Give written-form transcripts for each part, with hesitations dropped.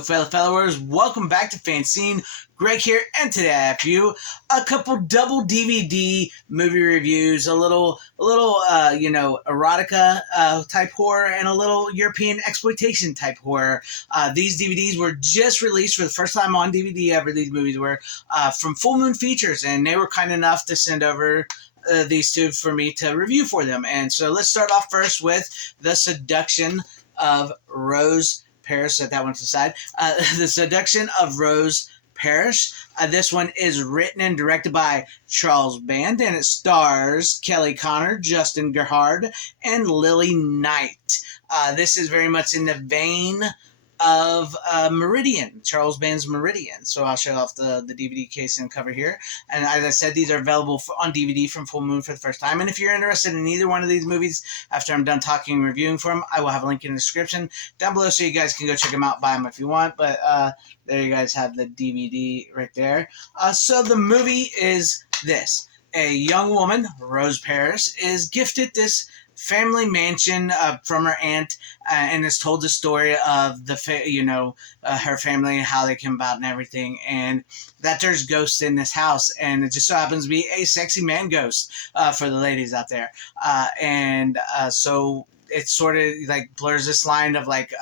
Hello, fellow followers. Welcome back to FanZcene. Greg here, and today I have for you a couple double DVD movie reviews, a little, erotica type horror, and a little European exploitation type horror. These DVDs were just released for the first time on DVD ever. These movies were from Full Moon Features, and they were kind enough to send over these two for me to review for them. And so let's start off first with The Seduction of Rose Paris. Set that one to the side. The Seduction of Rose Parrish. This one is written and directed by Charles Band, and it stars Kelly Connor, Justin Gerhard, and Lily Knight. This is very much in the vein of Meridian, Charles Band's Meridian. So I'll show off the DVD case and cover here. And as I said, these are available on DVD from Full Moon for the first time. And if you're interested in either one of these movies, after I'm done talking and reviewing for them, I will have a link in the description down below so you guys can go check them out, buy them if you want. But there you guys have the DVD right there. So the movie is this. A young woman, Rose Paris, is gifted this family mansion from her aunt, and it's told the story of the her family and how they came about and everything, and that there's ghosts in this house, and it just so happens to be a sexy man ghost for the ladies out there, so it sort of like blurs this line of like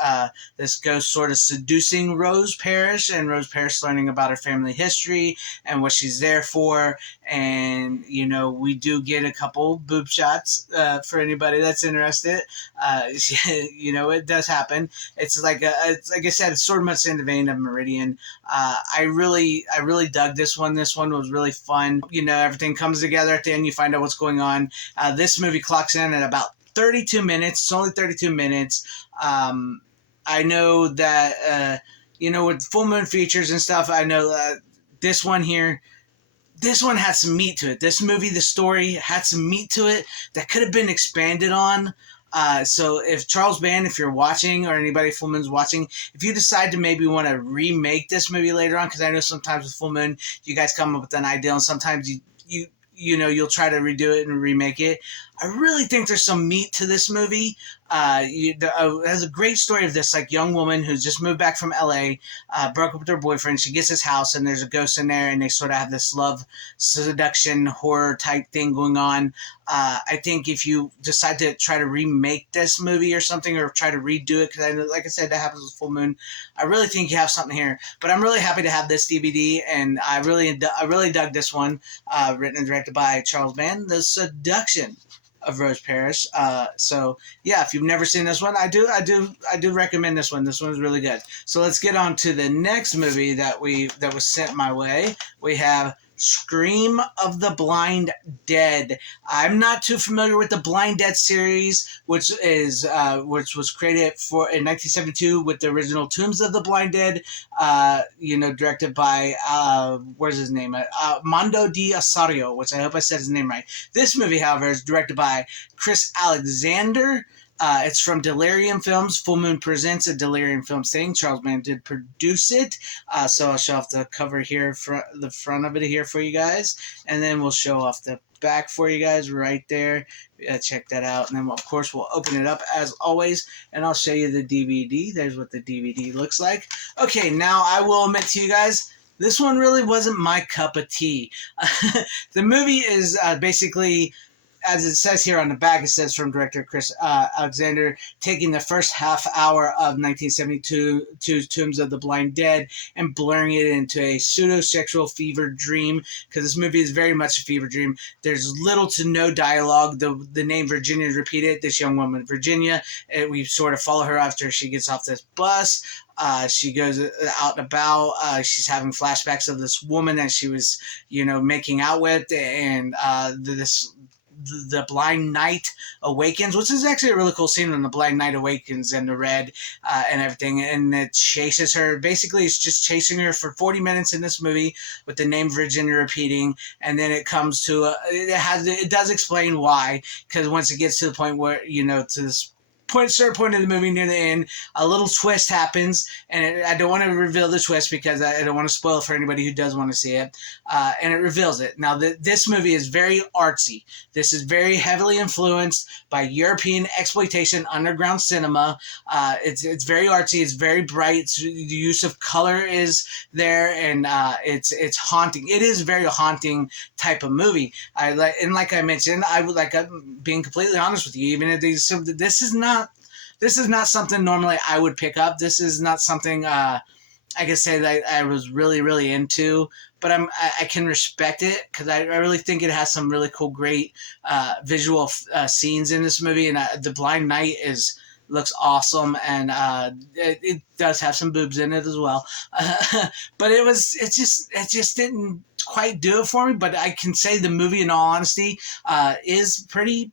this ghost sort of seducing Rose Parrish, and Rose Parrish learning about her family history and what she's there for. And we do get a couple boob shots for anybody that's interested. It does happen. It's like like I said, it's sort of much in the vein of Meridian. I really dug this one. This one was really fun. Everything comes together at the end. You find out what's going on. This movie clocks in at about 32 minutes. It's only 32 minutes. I know that, with Full Moon Features and stuff, I know this one here, this one had some meat to it. This movie, the story, had some meat to it that could have been expanded on. So if Charles Band, if you're watching, or anybody Full Moon's watching, if you decide to maybe want to remake this movie later on, because I know sometimes with Full Moon, you guys come up with an idea, and sometimes you'll try to redo it and remake it. I really think there's some meat to this movie. It has a great story of this young woman who's just moved back from LA, broke up with her boyfriend. She gets his house, and there's a ghost in there, and they sort of have this love, seduction, horror type thing going on. I think if you decide to try to remake this movie or something, or try to redo it, because I know, like I said, that happens with Full Moon, I really think you have something here. But I'm really happy to have this DVD, and I really dug this one, written and directed by Charles Band, The Seduction of Rose Parrish. So yeah, if you've never seen this one, I do recommend this one. This one's really good. So let's get on to the next movie that was sent my way. We have Scream of the Blind Dead. I'm not too familiar with the Blind Dead series, which was created in 1972 with the original Tombs of the Blind Dead, directed by where's his name? Mando Di Asario, which I hope I said his name right. This movie, however, is directed by Chris Alexander. It's from Delirium Films. Full Moon presents a Delirium Films thing. Charles Band did produce it. So I'll show off the cover here, the front of it here for you guys. And then we'll show off the back for you guys right there. Check that out. And then, of course, we'll open it up as always. And I'll show you the DVD. There's what the DVD looks like. Okay, now I will admit to you guys, this one really wasn't my cup of tea. The movie is basically, as it says here on the back, it says from director Chris Alexander, taking the first half hour of 1972's Tombs of the Blind Dead and blurring it into a pseudo-sexual fever dream, because this movie is very much a fever dream. There's little to no dialogue. The name Virginia is repeated. This young woman, Virginia, we sort of follow her after she gets off this bus. She goes out and about. She's having flashbacks of this woman that she was, making out with, and the Blind Knight awakens, which is actually a really cool scene when the Blind Knight awakens in the red and everything, and it chases her. Basically, it's just chasing her for 40 minutes in this movie with the name Virginia repeating, and then it comes to it does explain why, because once it gets to the point where to this certain point in the movie near the end, a little twist happens, and I don't want to reveal the twist because I don't want to spoil it for anybody who does want to see it. And it reveals it. Now, this movie is very artsy. This is very heavily influenced by European exploitation underground cinema. It's very artsy. It's very bright. The use of color is there, and it's haunting. It is a very haunting type of movie. Like I mentioned, I would like being completely honest with you. Even if this is not something normally I would pick up. This is not something I can say that I was really, really into, but I can respect it because I really think it has some really cool, great visual scenes in this movie, and The Blind Knight looks awesome, and it does have some boobs in it as well. But it just didn't quite do it for me. But I can say the movie, in all honesty, is pretty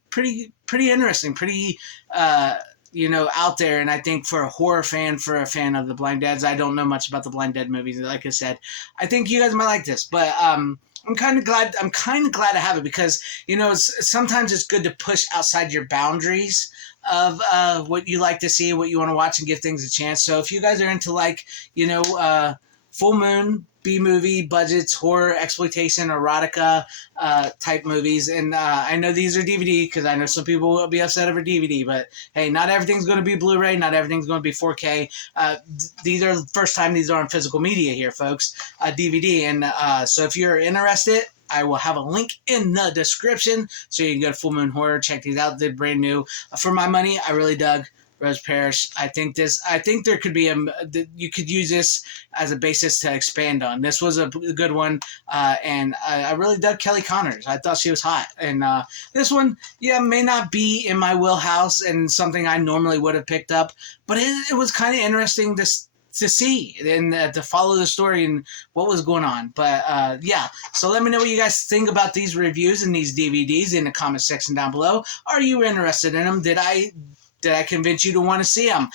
interesting, pretty out there. And I think for a horror fan, for a fan of the Blind Dads, I don't know much about the Blind Dead movies. Like I said, I think you guys might like this, but I'm kind of glad to have it because sometimes it's good to push outside your boundaries of what you like to see, what you want to watch, and give things a chance. So if you guys are into full moon B-movie budgets, horror, exploitation, erotica type movies, and I know these are DVD because I know some people will be upset over DVD, but hey, not everything's going to be Blu-ray, not everything's going to be 4K. These are the first time these are on physical media here, folks, DVD, and so if you're interested, I will have a link in the description so you can go to Full Moon Horror, check these out. They're brand new. For my money, I really dug Rose Parish. I think there could be you could use this as a basis to expand on. This was a good one, and I really dug Kelly Connors. I thought she was hot, and this one, may not be in my wheelhouse and something I normally would have picked up, but it was kind of interesting to see and to follow the story and what was going on. But so let me know what you guys think about these reviews and these DVDs in the comment section down below. Are you interested in them? Did I convince you to want to see them?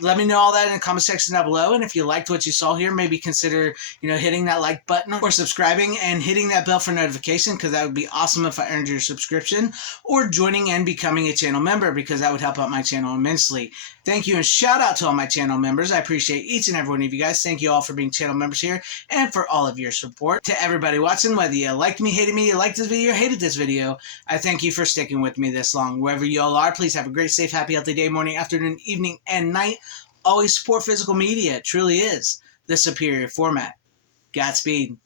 Let me know all that in the comment section down below. And if you liked what you saw here, maybe consider hitting that like button or subscribing and hitting that bell for notification, because that would be awesome if I earned your subscription, or joining and becoming a channel member, because that would help out my channel immensely. Thank you, and shout out to all my channel members. I appreciate each and every one of you guys. Thank you all for being channel members here and for all of your support. To everybody watching, whether you liked me, hated me, liked this video, or hated this video, I thank you for sticking with me this long. Wherever you all are, please have a great, safe, happy, healthy day, morning, afternoon, evening, and night. Always support physical media. It truly is the superior format. Godspeed.